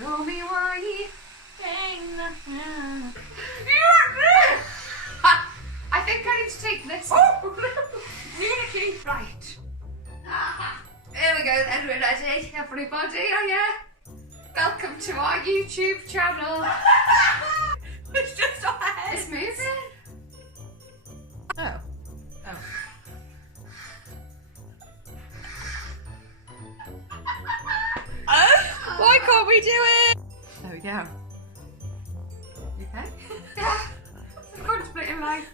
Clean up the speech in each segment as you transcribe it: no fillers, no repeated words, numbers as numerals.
Tell me why you ain't I think I need to take this. Oh! Unity. Right. Here we go then, we're ready. Everybody, are you? Welcome to our YouTube channel. It's just our head. It's moving. Oh. Why can't we do it? There we go. You okay? Yeah. I'm contemplating life.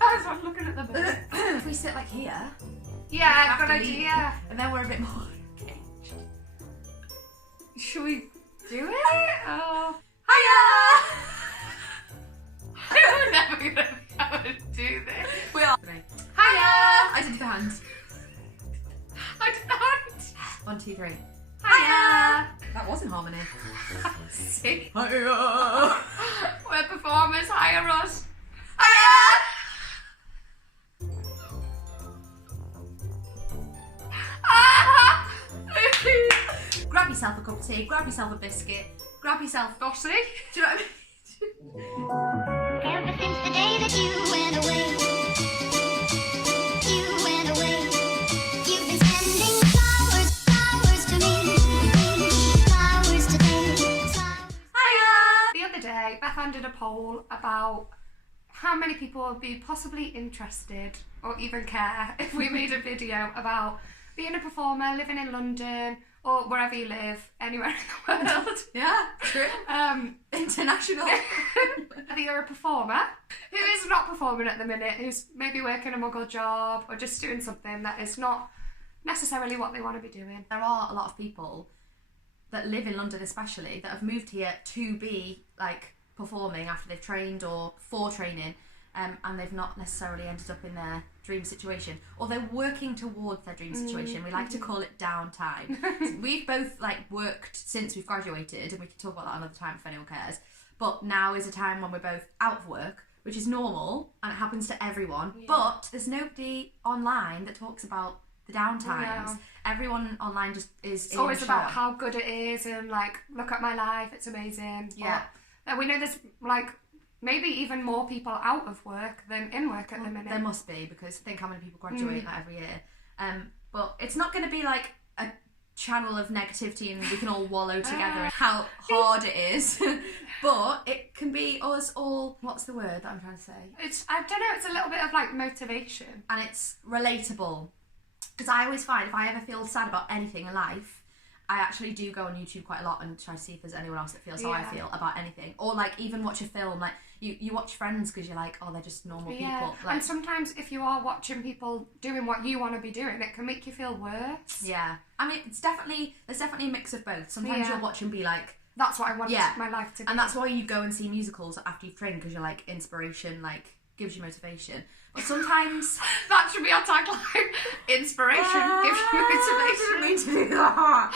I was looking at the bird. If we sit like here, Yeah, good have to leave, idea. and then we're a bit more caged. Should we do it? Oh. Hiya! We're never gonna be able to do this. We are. Hiya! I did the hands. I don't. 1, 2, 3. Hiya! That was in harmony. See? Hiya! We're performers, hire us. Grab yourself a cup of tea, grab yourself a biscuit, grab yourself Bossy. Do you know what I mean? Ever since the day that you went away, you've been sending flowers to me, flowers today. Hiya! The other day, Bethan did a poll about how many people would be possibly interested or even care if we made a video about being a performer, living in London or wherever you live, anywhere in the world. Yeah, true. International. Whether you're a performer who is not performing at the minute, who's maybe working a muggle job or just doing something that is not necessarily what they want to be doing. There are a lot of people that live in London especially that have moved here to be like performing after they've trained or for training, and they've not necessarily ended up in their dream situation, or they're working towards their dream situation. We like to call it downtime. So we've both like worked since we've graduated, and we can talk about that another time if anyone cares, but now is a time when we're both out of work, which is normal and it happens to everyone. Yeah. But there's nobody online that talks about the downtimes. No. Everyone online just is It's always about shock. how good it is and like, look at my life, it's amazing. Yeah. But we know there's like maybe even more people out of work than in work at the minute. There must be, because think how many people graduate like every year. But it's not going to be like a channel of negativity and we can all wallow together in how hard it is. But it can be us all, what's the word that I'm trying to say? I don't know, it's a little bit of like motivation. And it's relatable. Because I always find if I ever feel sad about anything in life, I actually do go on YouTube quite a lot and try to see if there's anyone else that feels how I Yeah. feel about anything. Or like even watch a film, like you watch Friends because you're like, oh, they're just normal people. Like, And sometimes if you are watching people doing what you want to be doing, it can make you feel worse. yeah. I mean, there's definitely a mix of both. Sometimes Yeah. you'll watch and be like, That's what I want Yeah. my life to be. and that's why you go and see musicals after you've trained, because you're like, inspiration, like, gives you motivation. But sometimes That should be our tagline. Inspiration gives you motivation. me to do that.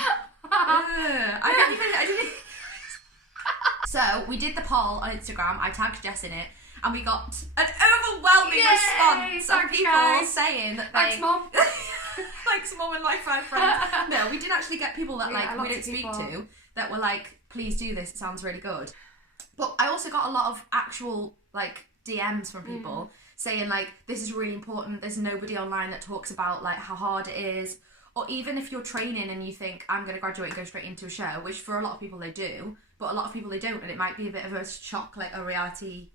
I didn't. So we did the poll on Instagram. I tagged Jess in it, and we got an overwhelming Yay! response of Thanks, people guys. saying that Thanks, they. Mom. Thanks, Mum and like 5 friends. No, we did actually get people that Yeah, like we lots didn't of speak people. to that were like, please do this. It sounds really good. But I also got a lot of actual like DMs from people saying like, this is really important. There's nobody online that talks about like how hard it is. Or even if you're training and you think, I'm going to graduate and go straight into a show, which for a lot of people they do, but a lot of people they don't, and it might be a bit of a shock, like a reality.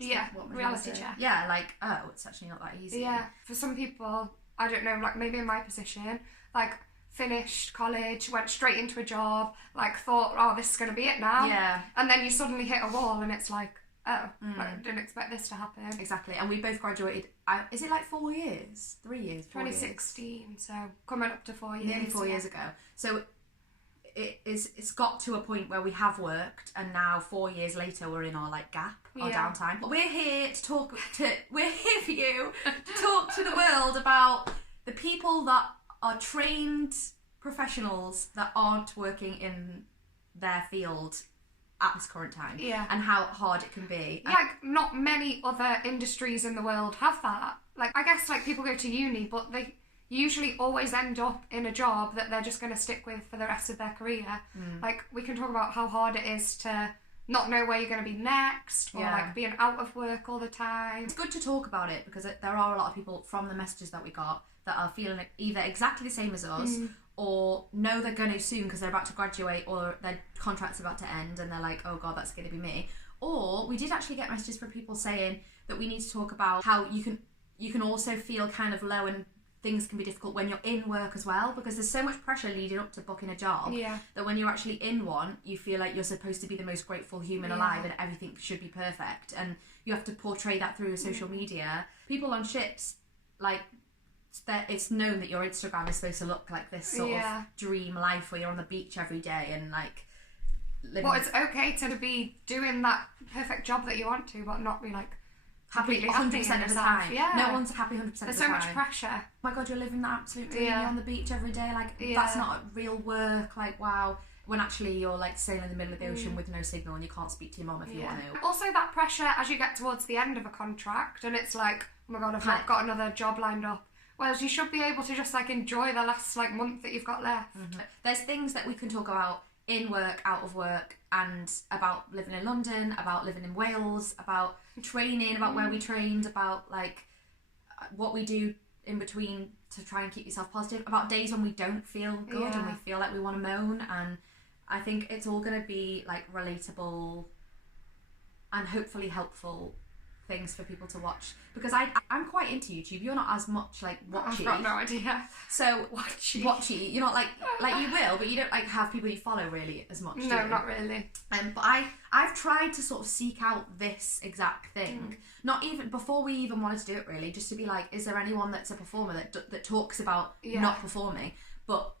Reality check. Yeah, like, oh, it's actually not that easy. Yeah, for some people, I don't know, like maybe in my position, like finished college, went straight into a job, like thought, oh, this is going to be it now. Yeah. And then you suddenly hit a wall and it's like, oh, I didn't expect this to happen. Exactly, and we both graduated, is it like 4 years? 3 years? 4 years? 2016, so coming up to 4 years. Nearly 4 years ago. So it's got to a point where we have worked, and now 4 years later we're in our like gap, our Yeah. downtime. But we're here for you to talk to the world about the people that are trained professionals that aren't working in their field at this current time, Yeah. and how hard it can be. Like, not many other industries in the world have that. Like, I guess, like, people go to uni, but usually always end up in a job that they're just going to stick with for the rest of their career. Like, we can talk about how hard it is to not know where you're going to be next, or like being out of work all the time. It's good to talk about it because there are a lot of people from the messages that we got that are feeling either exactly the same as us or know they're going to soon because they're about to graduate or their contract's about to end and they're like, oh god, that's going to be me. Or we did actually get messages from people saying that we need to talk about how you can also feel kind of low and things can be difficult when you're in work as well, because there's so much pressure leading up to booking a job that when you're actually in one, you feel like you're supposed to be the most grateful human alive and everything should be perfect, and you have to portray that through social media. People on ships, like, it's known that your Instagram is supposed to look like this sort of dream life where you're on the beach every day and like living. Well, it's okay to be doing that perfect job that you want to, but not be like happy 100% of the time. Yeah. No one's happy 100% of the time. There's so much pressure. Oh my god, you're living that absolute dream. You're on the beach every day. Like, that's not real work. Like, wow. When actually you're like sailing in the middle of the ocean with no signal and you can't speak to your mum if you want to. Also, that pressure as you get towards the end of a contract and it's like, oh my god, I've not got another job lined up. Whereas you should be able to just like enjoy the last like month that you've got left. There's things that we can talk about in work, out of work, and about living in London, about living in Wales, about training, about where we trained, about like what we do in between to try and keep yourself positive, about days when we don't feel good and we feel like we want to moan. And I think it's all going to be like relatable and hopefully helpful things for people to watch, because I'm quite into YouTube. You're not as much like watchy. I've got no idea. So watchy. You're not like you will, but you don't like have people you follow really as much. No, not really. But I've tried to sort of seek out this exact thing. Not even before we even wanted to do it really, just to be like, is there anyone that's a performer that talks about not performing, but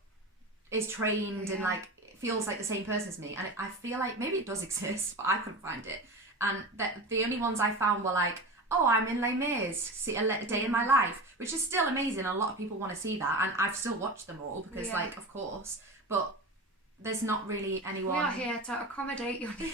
is trained and like feels like the same person as me? And I feel like maybe it does exist, but I couldn't find it. And the only ones I found were like, oh, I'm in Les Mis, see a day in my life, which is still amazing. A lot of people want to see that, and I've still watched them all because, like, of course. But there's not really anyone. We are here to accommodate your needs.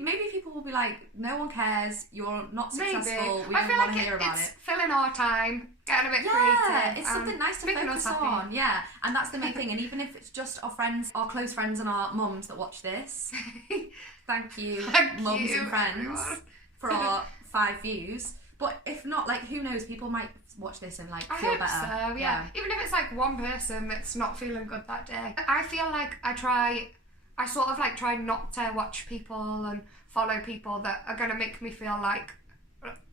Maybe people will be like, no one cares, you're not successful, we I don't feel want like to hear about it's it. filling our time, getting a bit creative. It's something nice to focus on. Yeah, and that's the main thing. And even if it's just our friends, our close friends and our mums that watch this, thank you, mums and friends, for our 5 views. But if not, like, who knows, people might watch this and like feel better. I hope so, yeah. Even if it's like one person that's not feeling good that day. I feel like I sort of like try not to watch people and follow people that are going to make me feel like,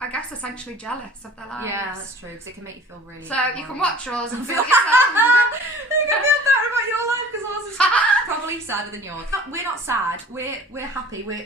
I guess, essentially jealous of their lives. Yeah, that's true, because it can make you feel really So boring. you can watch yours and feel yourself. You can feel better about your life because ours is probably sadder than yours. We're not sad. We're happy. We're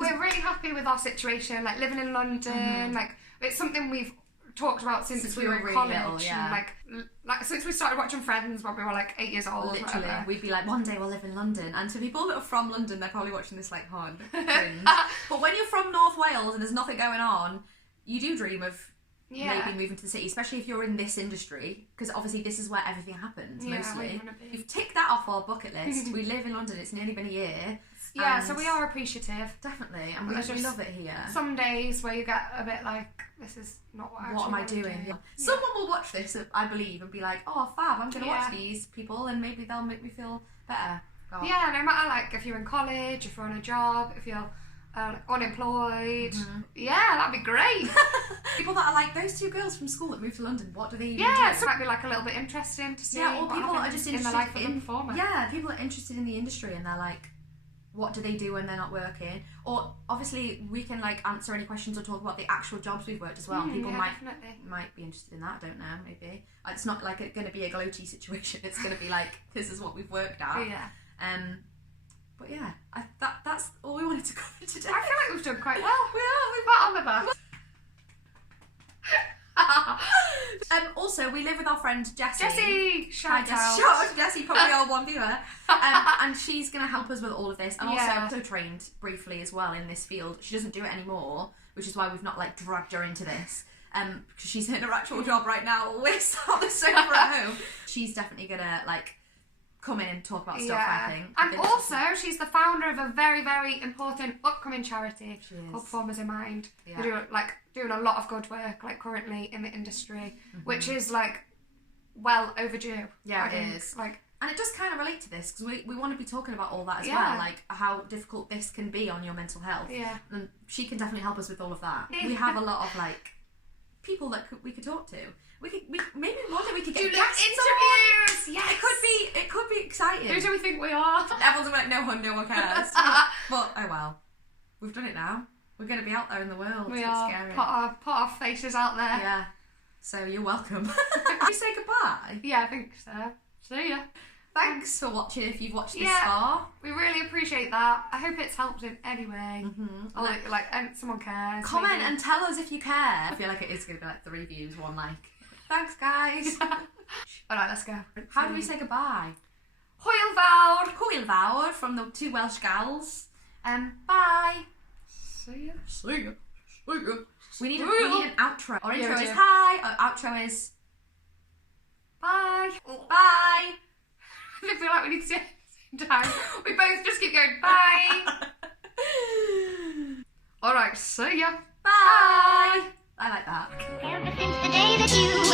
really happy with our situation. Like living in London. Like it's something we've talked about since we were in really college. little, yeah. And like since we started watching Friends when we were like 8 years old. Literally, we'd be like, one day we'll live in London. And to people that are from London, they're probably watching this like, cringe. But when you're from North Wales and there's nothing going on, you do dream of maybe moving to the city, especially if you're in this industry, because obviously this is where everything happens mostly. You've ticked that off our bucket list. We live in London, it's nearly been a year. Yeah, so we are appreciative. Definitely, and we love it here. Some days where you get a bit like, this is not what I actually What am I doing? Yeah. Someone will watch this, I believe, and be like, oh fab, I'm going to watch these people and maybe they'll make me feel better. God. Yeah, no matter like if you're in college, if you're on a job, if you're unemployed. Yeah, that'd be great. People that are like, those 2 girls from school that moved to London, what do they even do? So it might be like a little bit interesting to see. Yeah, or people that are just in the life of a performer. Yeah, people are interested in the industry and they're like, what do they do when they're not working? Or obviously we can like answer any questions or talk about the actual jobs we've worked as well. People might be interested in that. I don't know, maybe. It's not like it's going to be a gloaty situation. It's going to be like, this is what we've worked out. But yeah, that's all we wanted to cover today. I feel like we've done quite well. We've got on the bus. Also, we live with our friend Jessie. Shout out. Shout out to Jessie, probably our one viewer. And she's going to help us with all of this. And also trained briefly as well in this field. She doesn't do it anymore, which is why we've not like dragged her into this. Because she's in her actual job right now. We're sat on the sofa at home. She's definitely going to like come in and talk about stuff, I think. And also, she's the founder of a very, very important upcoming charity called Performers in Mind. They do like doing a lot of good work, like currently in the industry, which is like well overdue. Yeah, I it think. is. Like, And it does kind of relate to this because we want to be talking about all that as Yeah. well, like how difficult this can be on your mental health. yeah. And she can definitely help us with all of that. Yeah. We have a lot of like people that we could talk to. Maybe one day we could get Do guests interviews. on. Yes. It could be exciting. Who do we think we are? Everyone's gonna be like, no one cares. But oh well, we've done it now. We're gonna be out there in the world. We It's are. scary. Put our faces out there. Yeah. So you're welcome. Can we say goodbye? Yeah, I think so. See ya. Thanks for watching. If you've watched this Yeah. far, We really appreciate that. I hope it's helped in any way. Mm-hmm. Or and someone cares. comment maybe. and tell us if you care. I feel like it is gonna be like 3 views, 1 like. Thanks, guys. Alright, let's go. How do we say goodbye? Hwyl fawr. Hwyl fawr from the 2 Welsh gals. Bye. See ya. See ya. We need Hwyl. an outro. Our Yeah, intro we is do. hi. Our outro is Bye. bye. I feel like we need to do it at the same time. We both just keep going, bye. Alright, see ya. Bye. I like that. Ever since the day that you